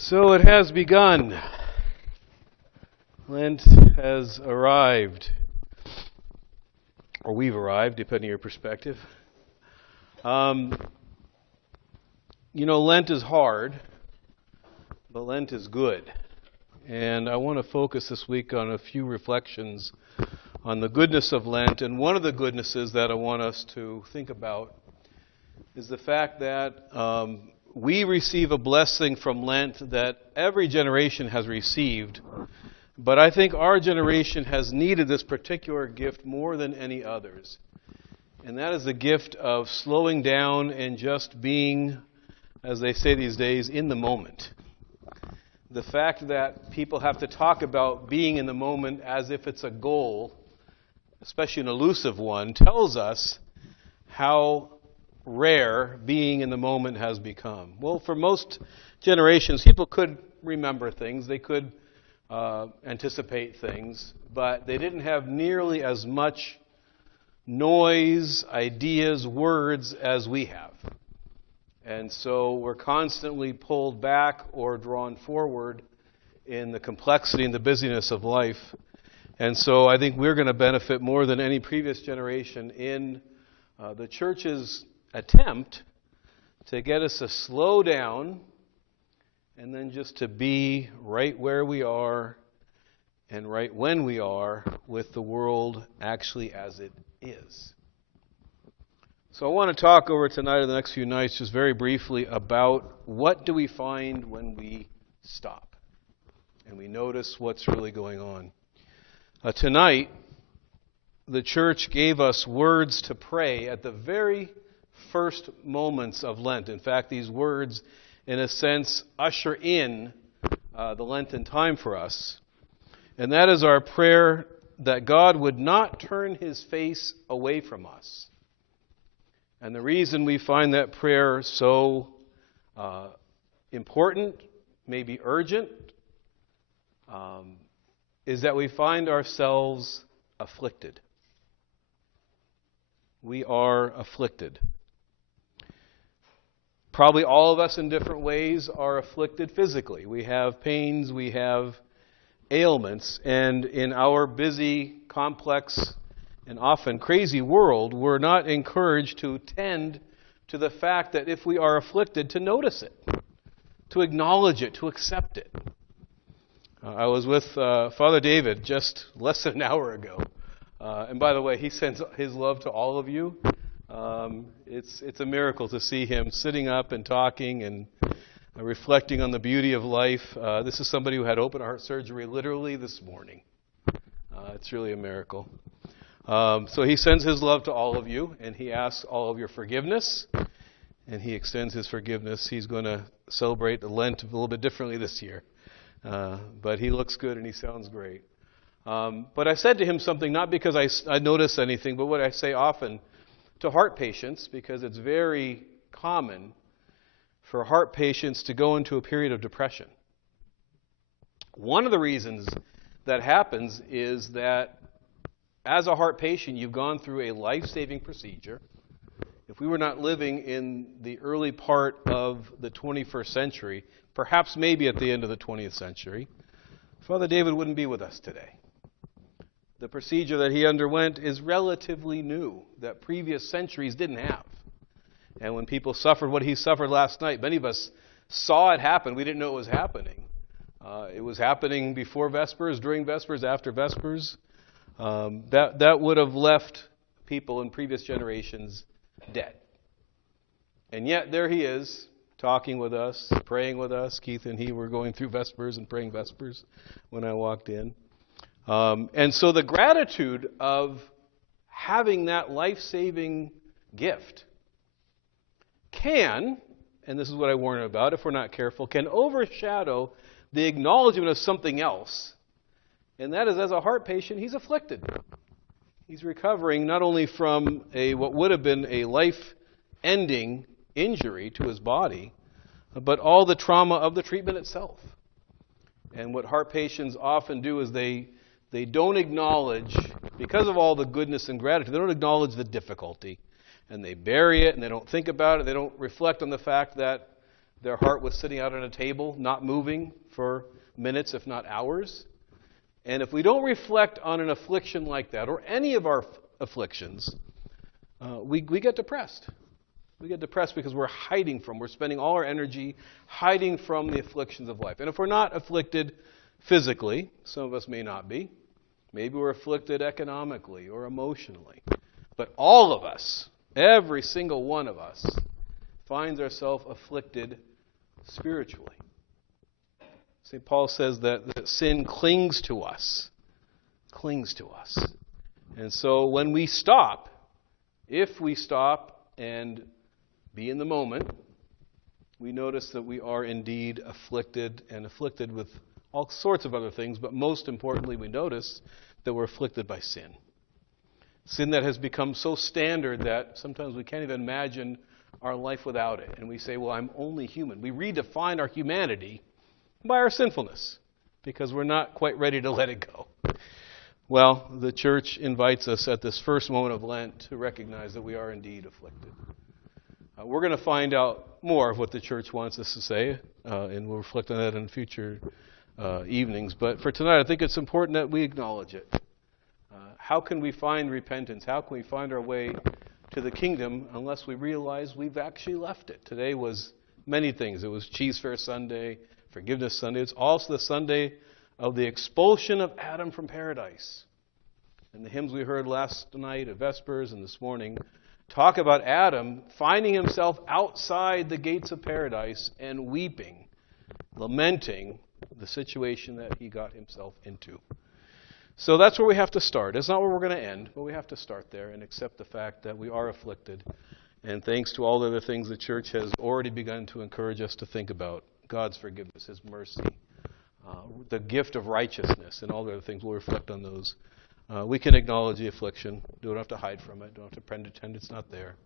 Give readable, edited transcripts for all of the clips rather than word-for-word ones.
So it has begun. Lent has arrived. Or we've arrived, depending on your perspective. Lent is hard, but Lent is good. And I want to focus this week on a few reflections on the goodness of Lent. And one of the goodnesses that I want us to think about is the fact that we receive a blessing from Lent that every generation has received. But I think our generation has needed this particular gift more than any others. And that is the gift of slowing down and just being, as they say these days, in the moment. The fact that people have to talk about being in the moment as if it's a goal, especially an elusive one, tells us how rare being in the moment has become. Well, for most generations, people could remember things. They could anticipate things, but they didn't have nearly as much noise, ideas, words as we have. And so we're constantly pulled back or drawn forward in the complexity and the busyness of life. And so I think we're going to benefit more than any previous generation in the church's attempt to get us to slow down and then just to be right where we are and right when we are with the world actually as it is. So I want to talk over tonight or the next few nights just very briefly about what do we find when we stop and we notice what's really going on. Tonight, the church gave us words to pray at the very first moments of Lent. In fact, these words, in a sense, usher in the Lenten time for us. And that is our prayer that God would not turn his face away from us. And the reason we find that prayer so important, maybe urgent, is that we find ourselves afflicted. We are afflicted. Probably all of us in different ways are afflicted physically. We have pains, we have ailments, and in our busy, complex, and often crazy world, we're not encouraged to tend to the fact that if we are afflicted, to notice it, to acknowledge it, to accept it. I was with Father David just less than an hour ago. And by the way, he sends his love to all of you. It's a miracle to see him sitting up and talking and reflecting on the beauty of life. This is somebody who had open heart surgery literally this morning. It's really a miracle. So he sends his love to all of you, and he asks all of your forgiveness, and he extends his forgiveness. He's going to celebrate the Lent a little bit differently this year. But he looks good and he sounds great. But I said to him something, not because I notice anything, but what I say often to heart patients, because it's very common for heart patients to go into a period of depression. One of the reasons that happens is that as a heart patient, you've gone through a life-saving procedure. If we were not living in the early part of the 21st century, perhaps maybe at the end of the 20th century, Father David wouldn't be with us today. The procedure that he underwent is relatively new, that previous centuries didn't have. And when people suffered what he suffered last night, many of us saw it happen. We didn't know it was happening. It was happening before Vespers, during Vespers, after Vespers. That would have left people in previous generations dead. And yet there he is, talking with us, praying with us. Keith and he were going through Vespers and praying Vespers when I walked in. And so the gratitude of having that life-saving gift can, and this is what I warn about if we're not careful, can overshadow the acknowledgement of something else. And that is, as a heart patient, he's afflicted. He's recovering not only from what would have been a life-ending injury to his body, but all the trauma of the treatment itself. And what heart patients often do is they don't acknowledge, because of all the goodness and gratitude, they don't acknowledge the difficulty. And they bury it, and they don't think about it. They don't reflect on the fact that Their heart was sitting out on a table, not moving for minutes, if not hours. And if we don't reflect on an affliction like that, or any of our afflictions, we get depressed. We get depressed because we're spending all our energy hiding from the afflictions of life. And if we're not afflicted physically, some of us may not be, maybe we're afflicted economically or emotionally. But all of us, every single one of us, finds ourselves afflicted spiritually. St. Paul says that sin clings to us. And so when we stop, if we stop and be in the moment, we notice that we are indeed afflicted, and afflicted with all sorts of other things, but most importantly, we notice that we're afflicted by sin. Sin that has become so standard that sometimes we can't even imagine our life without it. And we say, well, I'm only human. We redefine our humanity by our sinfulness because we're not quite ready to let it go. Well, the church invites us at this first moment of Lent to recognize that we are indeed afflicted. We're going to find out more of what the church wants us to say, and we'll reflect on that in future evenings. But for tonight, I think it's important that we acknowledge it. How can we find repentance? How can we find our way to the kingdom unless we realize we've actually left it? Today was many things. It was Cheese Fair Sunday, Forgiveness Sunday. It's also the Sunday of the expulsion of Adam from paradise. And the hymns we heard last night at Vespers and this morning talk about Adam finding himself outside the gates of paradise and weeping, lamenting the situation that he got himself into. So that's where we have to start. It's not where we're going to end, but we have to start there and accept the fact that we are afflicted. And thanks to all the other things the church has already begun to encourage us to think about, God's forgiveness, His mercy, the gift of righteousness, and all the other things, we'll reflect on those. We can acknowledge the affliction. Don't have to hide from it. Don't have to pretend it's not there.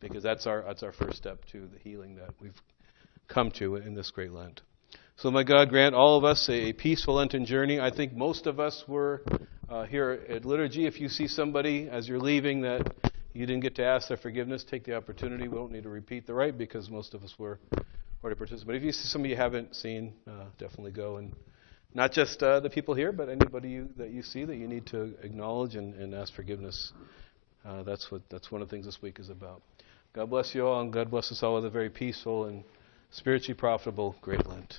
Because that's our first step to the healing that we've come to in this great Lent. So may God grant all of us a peaceful Lenten journey. I think most of us were here at liturgy. If you see somebody as you're leaving that you didn't get to ask their forgiveness, take the opportunity. We don't need to repeat the rite because most of us were already participating. If you see somebody you haven't seen, definitely go. And not just the people here, but anybody that you see that you need to acknowledge and ask forgiveness. That's one of the things this week is about. God bless you all, and God bless us all with a very peaceful and spiritually profitable great Lent.